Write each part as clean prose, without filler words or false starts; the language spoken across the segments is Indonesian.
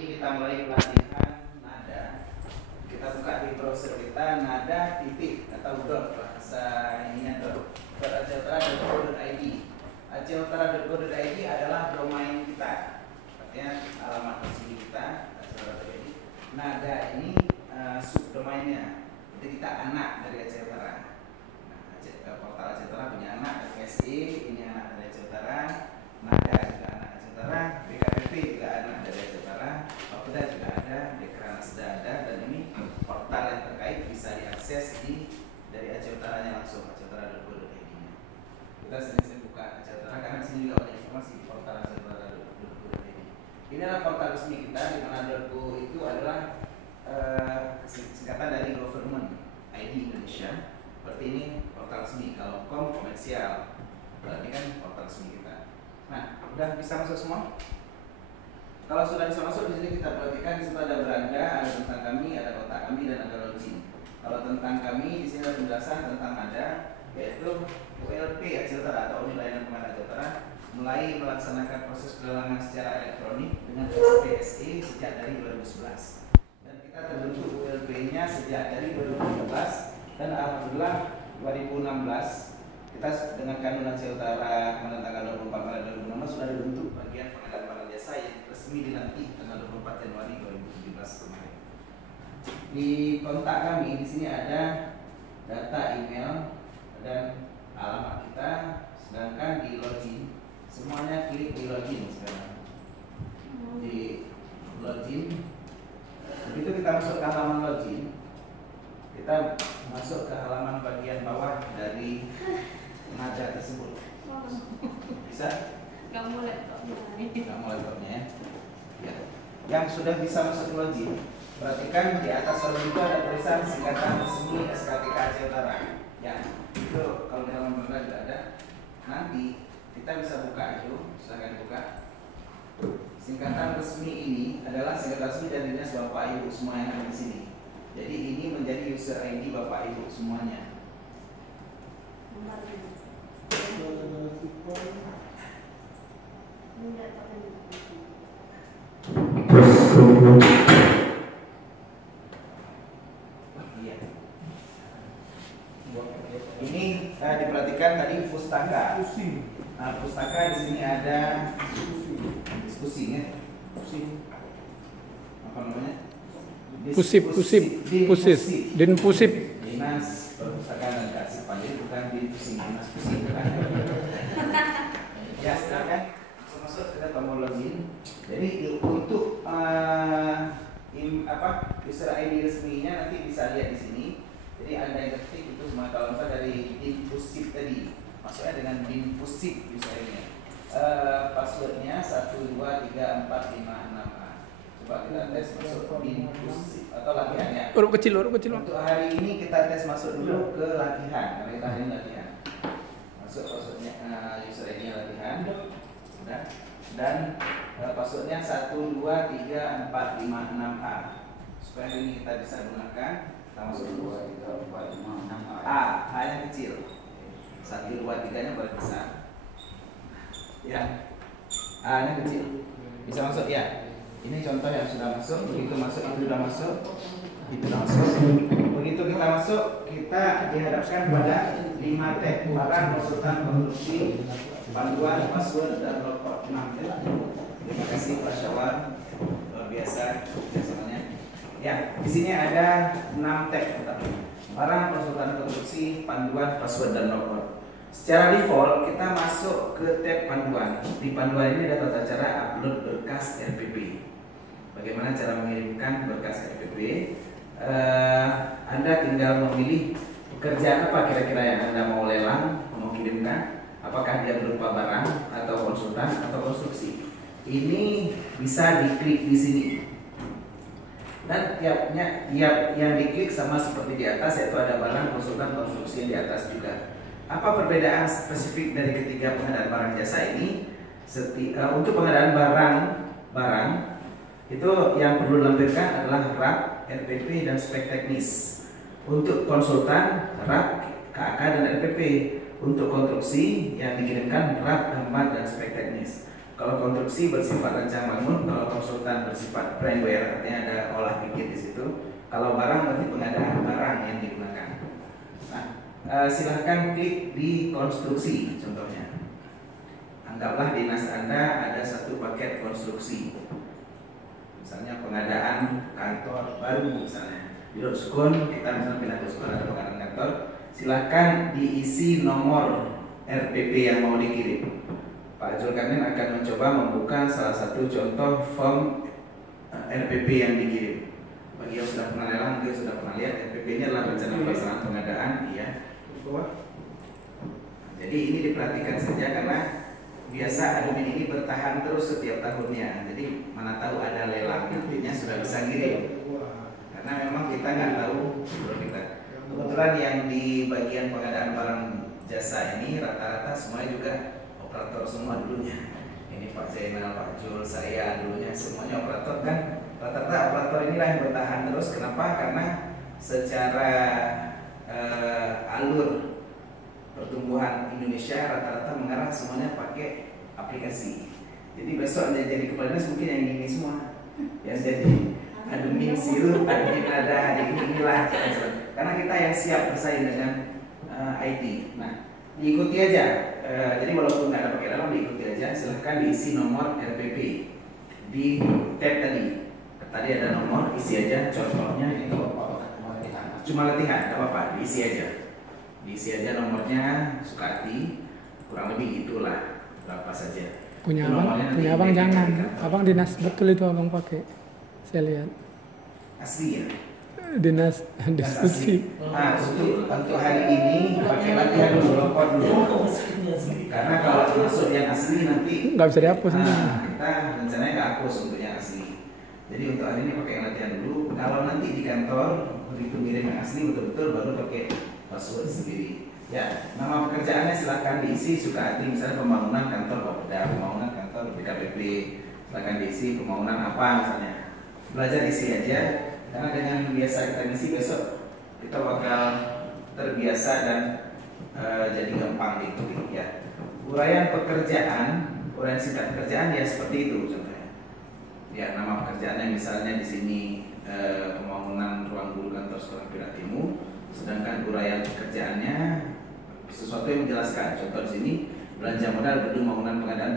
ini kita mulai pelatihan nada. Kita buka di browser kita nada titik atau dot bahasa ininya .acehutara.go.id. acehutara.go.id adalah domain kita, artinya alamat resmi kita acehutara.id. Nada ini subdomainnya, jadi kita anak dari Aceh Utara. Nah, portal Aceh Utara punya anak SE, ini anak dari Aceh Utara. Nada juga anak Aceh Utara, BKPP juga anak dari Aceh Utara, Opda juga ada, Dekranasda ada, dan ini portal yang terkait bisa diakses dari Aceh Utaranya langsung, acehutara.go.id. Kita sering-sering buka Aceh Utara karena sini juga ada informasi di portal acehutara.go.id. Ini adalah portal resmi kita, di mana .go itu adalah singkatan dari Government ID Indonesia. Seperti ini portal resmi, kalau com komersial, ini kan portal resmi kita. Nah, udah bisa masuk semua? Kalau sudah bisa masuk, di sini kita perhatikan di situ ada beranda, ada tentang kami, ada kotak kami, dan ada login. Kalau tentang kami, di sini ada penjelasan tentang ada, yaitu ULP Aceh Utara atau Unit Layanan Pengadaan Aceh Utara mulai melaksanakan proses pelelangan secara elektronik dengan PSE sejak dari 2011. Dan kita terbentuk ULP-nya sejak dari 2013 dan alhamdulillah 2016 kita dengan Kanun Aceh Utara tanggal 24 Maret 2016 sudah dibentuk bagian pengadaan barang jasa yang resmi dilantik tanggal 24 Januari 2017 kemarin. Di kontak kami di sini ada data email dan alamat kita, sedangkan di login semuanya klik di login sekarang. Di login, begitu kita masuk ke halaman login, kita masuk ke halaman bagian bawah dari nada tersebut. Bisa? Gak mau laptopnya. Gak mau laptopnya ya. Yang sudah bisa masuk login, perhatikan di atas login itu ada tulisan singkatan resmi SKPK Aceh Utara. Ya, itu kalau di halaman bawah juga ada. Nanti kita bisa buka itu, silahkan buka. Singkatan resmi ini adalah singkatan resmi dari dinas Bapak Ibu semua yang ada di sini. Jadi ini menjadi user ID Bapak Ibu semuanya. Iya. Ini diperhatikan tadi pustaka. Nah, pustaka di sini ada diskusi ya. Apa namanya? Pusip. Dinas Perpustakaan dan Kearsipan, jadi bukan Dinas Pusip. Ya, silakan masuk ke tombol login. Jadi untuk user ID resminya nanti bisa lihat di sini. Jadi Anda yang ketik itu semua, kalau misalnya dari Dimpusip tadi, maksudnya dengan Dimpusip user ID-nya. Passwordnya 123456A. Coba kita tes masuk Dimpusip atau latihannya. Huruf kecil. Untuk hari ini kita tes masuk dulu ke latihan, karena kita hari ini latihan. Masuk passwordnya user ID-nya latihan. Udah. Dan passwordnya 123456A. Supaya ini kita bisa gunakan, kita masuk dulu 123456A. A yang kecil. 123-nya paling besar. Ya. A nya kecil. Bisa masuk ya. Ini contoh yang sudah masuk. Begitu masuk itu sudah masuk. Itu masuk. Begitu kita masuk, kita dihadapkan pada 5 tab: barang, konsultan, konstruksi, panduan, password, dan logbook. 6 tab. Terima kasih Pak Syawal, luar biasa semuanya. Ya, di sini ada 6 tab: barang, konsultan, konstruksi, panduan, password, dan logbook. Secara default kita masuk ke tab panduan. Di panduan ini ada tata cara upload berkas RPP. Bagaimana cara mengirimkan berkas RPP? Anda tinggal memilih pekerjaan apa kira-kira yang Anda mau lelang, mau kirimkan. Apakah dia berupa barang atau konsultan atau konstruksi? Ini bisa diklik di sini. Dan tiap yang diklik sama seperti di atas, yaitu ada barang, konsultan, konstruksi yang di atas juga. Apa perbedaan spesifik dari ketiga pengadaan barang jasa ini? Untuk pengadaan barang itu yang perlu dilampirkan adalah RAP, RPP, dan spek teknis. Untuk konsultan, RAP, KAK, dan RPP. Untuk konstruksi yang dikirimkan RAP, gambar, dan spek teknis. Kalau konstruksi bersifat rancang bangun, kalau konsultan bersifat brandware, artinya ada olah pikir di situ. Kalau barang berarti pengadaan barang yang digunakan. Nah, silahkan klik di konstruksi contohnya. Anggaplah dinas Anda ada satu paket konstruksi, misalnya pengadaan kantor baru misalnya. Di Roskun kita misalnya pindah ke Roskun ada pengadaan kantor, silahkan diisi nomor RPP yang mau dikirim. Pak Zulkarnain akan mencoba membuka salah satu contoh form RPP yang dikirim. Bagi yang sudah pernah lelang, mungkin sudah pernah lihat RPP-nya adalah rencana pelaksanaan pengadaan, ya. Jadi ini diperhatikan saja karena biasa admin ini bertahan terus setiap tahunnya. Jadi mana tahu ada lelang, nantinya sudah bisa kirim. Karena memang kita nggak tahu kita. Kebetulan yang di bagian pengadaan barang jasa ini rata-rata semuanya juga operator semua dulunya. Ini Pak Zainal, Pak Jul, saya dulunya semuanya operator kan. Rata-rata operator inilah yang bertahan terus. Kenapa? Karena secara alur pertumbuhan Indonesia rata-rata mengarah semuanya pakai aplikasi. Jadi besok yang jadi kepala dinas mungkin yang ini semua. Yang jadi admin sirup, admin ada, inilah. Karena kita yang siap bersaing dengan IT. Nah, diikuti aja. Jadi walaupun nggak ada pakai dalam, diikuti aja. Silahkan diisi nomor RPP di tab tadi. Tadi ada nomor, isi aja. Contohnya ini cuma latihan, nggak apa-apa, diisi aja. Diisi aja nomornya, Sukati, kurang lebih itulah berapa saja. Punya abang jangan. Abang dinas betul itu abang pakai. Saya lihat. Asli ya. Dinas diskusi. Nah, untuk hari ini pakai latihan dulu, lompat dulu. Karena kalau masuk yang asli nanti nggak bisa dihapus nanti. Kita rencananya nggak hapus untuk yang asli. Jadi untuk hari ini pakai latihan dulu. Kalau nanti di kantor begitu ngirim yang asli betul-betul baru pakai password sendiri. Ya, nama pekerjaannya silahkan diisi suka hati, misalnya pembangunan kantor Bapeda, pembangunan kantor BKPP, silahkan diisi pembangunan apa misalnya. Belajar isi aja. Karena dengan biasa kita ngisi besok kita bakal terbiasa dan jadi gampang diikuti ya. Uraian pekerjaan, uraian singkat pekerjaan ya seperti itu contohnya. Ya nama pekerjaannya misalnya di sini pembangunan ruang guru kantor sekolah Pira Timur, sedangkan uraian pekerjaannya sesuatu yang menjelaskan. Contoh di sini belanja modal gedung bangunan pengadaan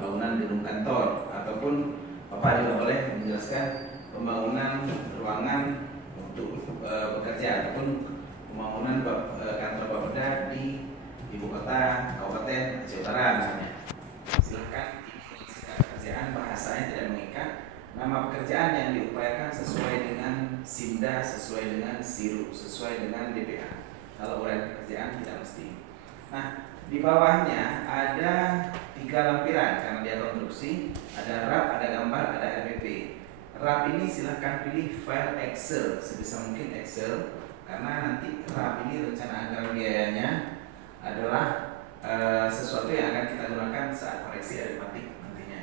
bangunan gedung kantor ataupun Bapak juga boleh menjelaskan pembangunan ruangan untuk bekerja ataupun pembangunan kantor Bapeda di ibu kota kabupaten Aceh Utara misalnya. Silakan pekerjaan bahasanya tidak mengikat. Nama pekerjaan yang diupayakan sesuai dengan SIMDA, sesuai dengan SIRU, sesuai dengan DPA. Kalau uraian pekerjaan tidak mesti. Nah, di bawahnya ada 3 lampiran karena dia konstruksi, ada RAP, ada gambar, ada RPP. RAP ini silahkan pilih file Excel, sebisa mungkin Excel, karena nanti RAP ini rencana anggaran biayanya adalah sesuatu yang akan kita gunakan saat koreksi aritmatik nantinya.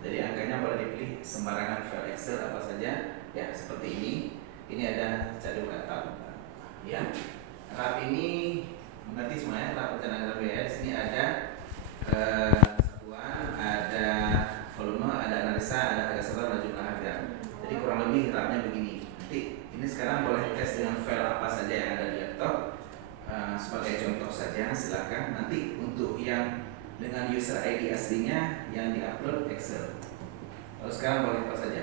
Jadi angkanya boleh dipilih sembarangan file Excel apa saja, ya seperti ini. Ini ada jadwal kata, ya. RAP ini nanti semuanya RAP rencana anggaran biaya. Di sini ada satuan, ada volume, ada analisa, ada harga setor, dan jumlah harga. Jadi kurang lebih rapnya begini. Nanti ini sekarang boleh tes dengan file apa saja yang ada di laptop. Sebagai contoh saja silakan. Nanti untuk yang dengan user ID aslinya yang diupload Excel. Lalu sekarang boleh apa saja.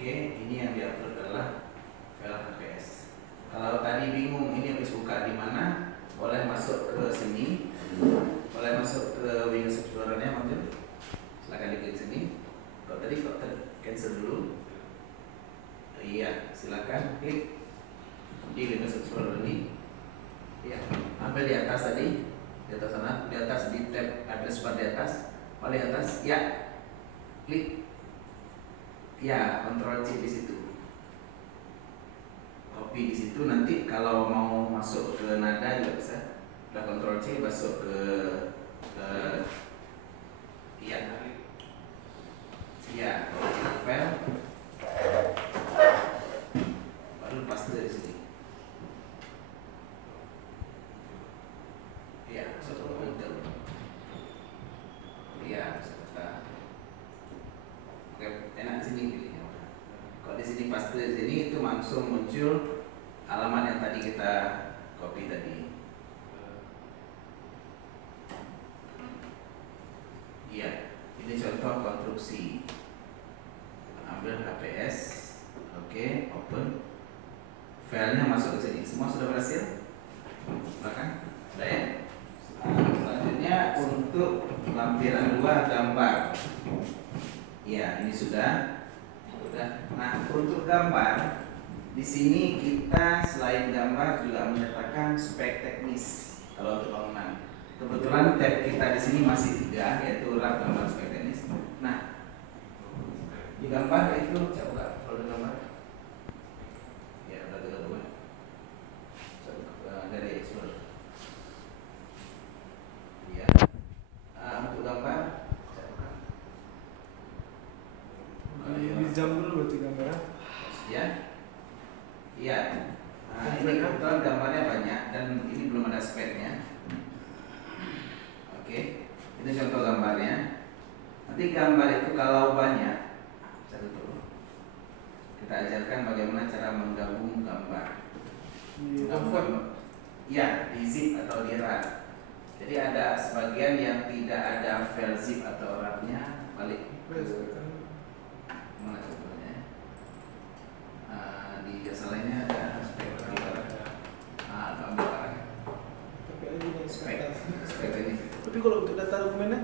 Oke, ini yang diupload adalah file HPS. Kalau tadi bingung ini habis buka di mana, boleh masuk ke sini, boleh masuk ke Windows Explorer-nya, maksud. Silakan diklik sini. Kalau tadi kok cancel dulu. Iya, silakan klik di Windows Explorer ini. Ya, ambil di atas tadi, di atas sana, di atas di tab address bar di atas, paling atas, ya, klik. Ya, Ctrl C di situ. Copy di situ. Nanti kalau mau masuk ke nada juga bisa. Udah Ctrl C masuk ke ya. Ya, file. langsung muncul halaman yang tadi kita copy tadi. Iya, ini contoh konstruksi. Ambil HPS, oke, open. Filenya masuk ke sini. Semua sudah berhasil? Bahkan, sudah ya. Selanjutnya untuk lampiran 2 gambar. Ya, ini sudah. Nah, untuk gambar di sini kita selain gambar juga menyertakan spek teknis kalau untuk bangunan. Kebetulan tab kita di sini masih 3, yaitu rak gambar spek teknis. Nah, di gambar itu coba kalau di gambar. Ya, udah 32. Coba dari explore. Ya. Untuk gambar Di jam dulu berarti gambarnya. ya. Iya. Nah, ini kebetulan gambarnya banyak dan ini belum ada speknya. Oke. Ini contoh gambarnya. Nanti gambar itu kalau banyak, kita ajarkan bagaimana cara menggabung gambar. Menggabung, ya, di zip atau di RAR. Jadi ada sebagian yang tidak ada file zip atau RAR-nya, balik ke mana contohnya? Di jasa lainnya ada spek gambar. Gambar. Tapi ini Spek ini. Tapi kalau untuk data dokumennya